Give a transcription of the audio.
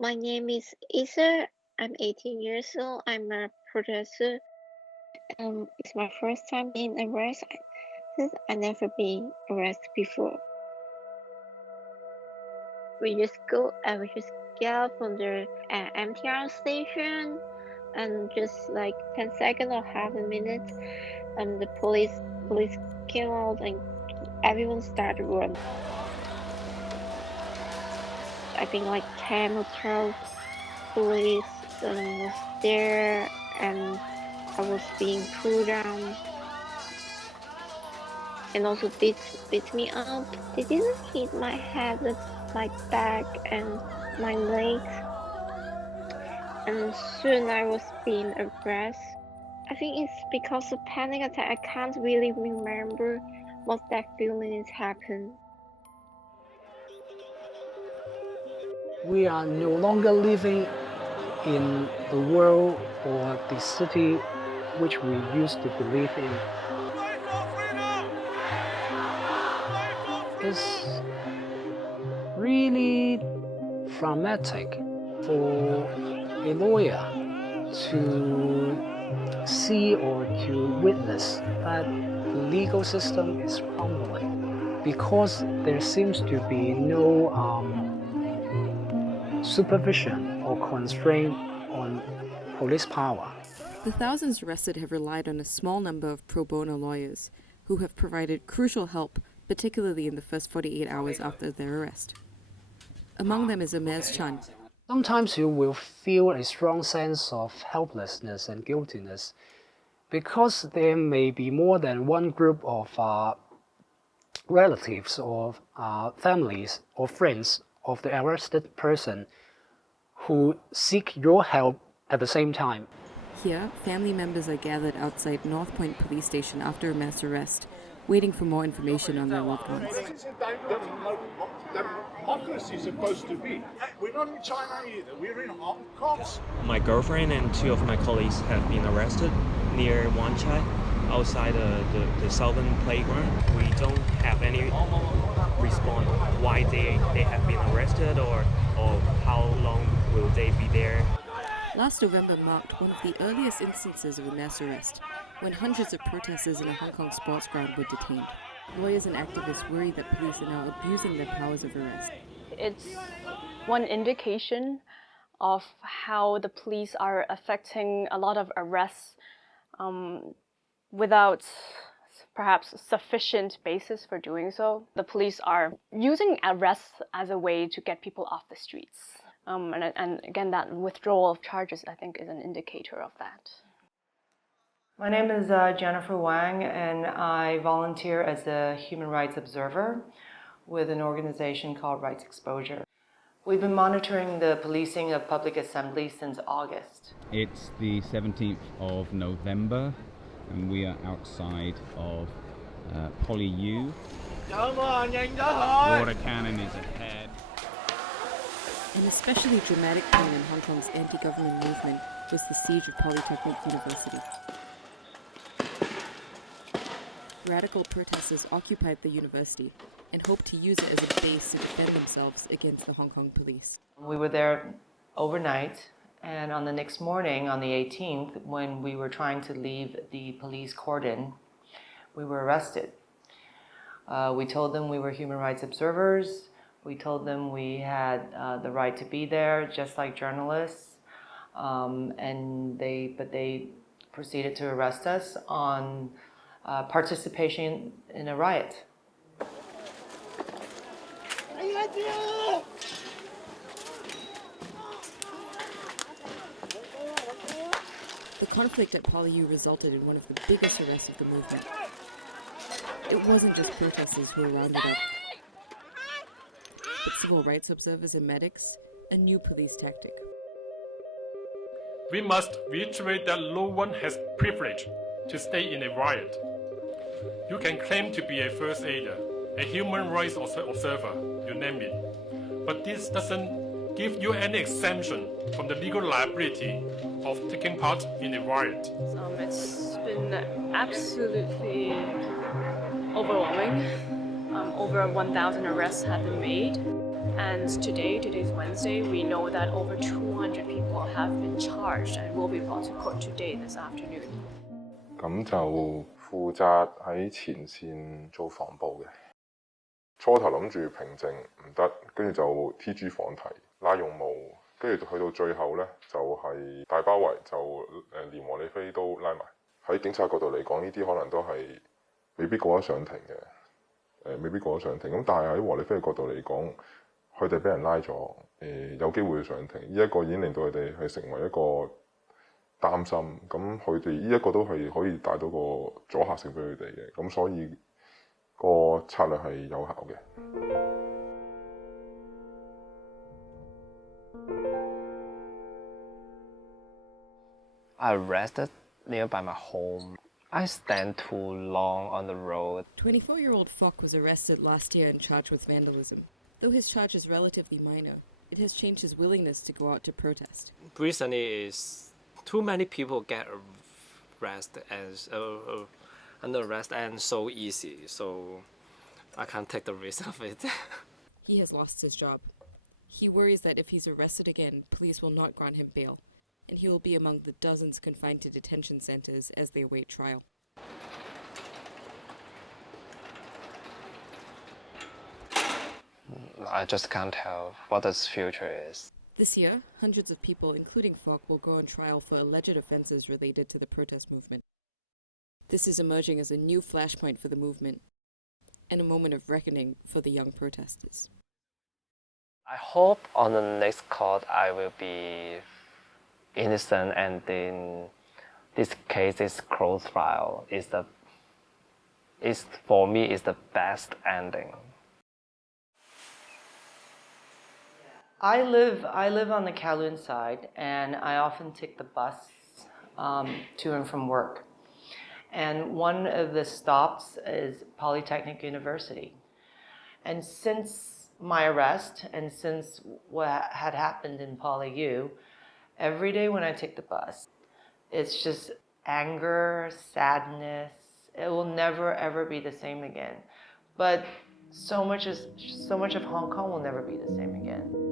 My name is Isa. I'm 18 years old. I'm a protester. It's my first time being arrested since I never been arrested before. We just get out from the MTR station, and just like 10 seconds or half a minute, the police came out and everyone started running. I think like 10 or 12 police was there, and I was being pulled down and also beat me up. They didn't hit my head, but my back and my legs. And soon I was being arrested. I think it's because of panic attack. I can't really remember what that few minutes happened. We are no longer living in the world or the city which we used to believe in. It's really traumatic for a lawyer to see or to witness that the legal system is crumbling because there seems to be no supervision or constraint on police power. The thousands arrested have relied on a small number of pro bono lawyers who have provided crucial help, particularly in the first 48 hours after their arrest. Among them is Amaz Chan. Sometimes you will feel a strong sense of helplessness and guiltiness because there may be more than one group of relatives or families or friends of the arrested person who seek your help at the same time. Here, family members are gathered outside North Point Police Station after Amaz's arrest, waiting for more information on their loved ones. Democracy is supposed to be. We're not in China either. We're in Hong Kong. My girlfriend and two of my colleagues have been arrested near Wan Chai, outside the southern playground. We don't have any response why they have been arrested or how long will they be there. Last November marked one of the earliest instances of a mass arrest, when hundreds of protesters in a Hong Kong sports ground were detained. Lawyers and activists worry that police are now abusing their powers of arrest. It's one indication of how the police are affecting a lot of arrests without perhaps sufficient basis for doing so. The police are using arrests as a way to get people off the streets. And again, that withdrawal of charges, I think, is an indicator of that. My name is Jennifer Wang, and I volunteer as a human rights observer with an organization called Rights Exposure. We've been monitoring the policing of public assemblies since August. It's the 17th of November, and we are outside of Poly U. Water cannon is ahead. An especially dramatic point in Hong Kong's anti-government movement was the siege of Polytechnic University. Radical protesters occupied the university and hoped to use it as a base to defend themselves against the Hong Kong police. We were there overnight, and on the next morning, on the 18th, when we were trying to leave the police cordon, we were arrested. We told them we were human rights observers. We told them we had the right to be there, just like journalists, but they proceeded to arrest us on participation in a riot. The conflict at PolyU resulted in one of the biggest arrests of the movement. It wasn't just protesters who were rounded up, but civil rights observers and medics, a new police tactic. We must reiterate that no one has privilege to stay in a riot. You can claim to be a first aider, a human rights observer, you name it. But this doesn't give you any exemption from the legal liability of taking part in a riot. It's been absolutely overwhelming. Over 1,000 arrests have been made. And today's Wednesday, we know that over 200 people have been charged and will be brought to court today, this afternoon. 咁就負責喺前線做防暴嘅。初頭諗住平靜唔得，跟住就 TG 放題拉勇武，跟住去到最後呢，就係大包圍，就連和理非都拉埋。喺警察角度嚟講，呢啲可能都係未必過得上庭嘅，未必過得上庭。咁但係喺和理非嘅角度嚟講，佢哋俾人拉咗，有機會上庭，呢一個已經令到佢哋係成為一個擔心。咁佢哋呢一個都係可以帶到個阻嚇性俾佢哋嘅。咁所以個策略係有效嘅。Arrested nearby my home. I stand too long on the road. 24-year-old Fock was arrested last year and charged with vandalism. Though his charge is relatively minor, it has changed his willingness to go out to protest. Recently, is too many people get arrested and under arrest and so easy, so I can't take the risk of it. He has lost his job. He worries that if he's arrested again, police will not grant him bail, and he will be among the dozens confined to detention centers as they await trial. I just can't tell what this future is. This year, hundreds of people, including Fock, will go on trial for alleged offenses related to the protest movement. This is emerging as a new flashpoint for the movement and a moment of reckoning for the young protesters. I hope on the next court I will be innocent and then this case is closed trial. For me is the best ending. I live on the Kowloon side, and I often take the bus to and from work. And one of the stops is Polytechnic University. And since my arrest and since what had happened in PolyU, every day when I take the bus, it's just anger, sadness. It will never ever be the same again. But so much of Hong Kong will never be the same again.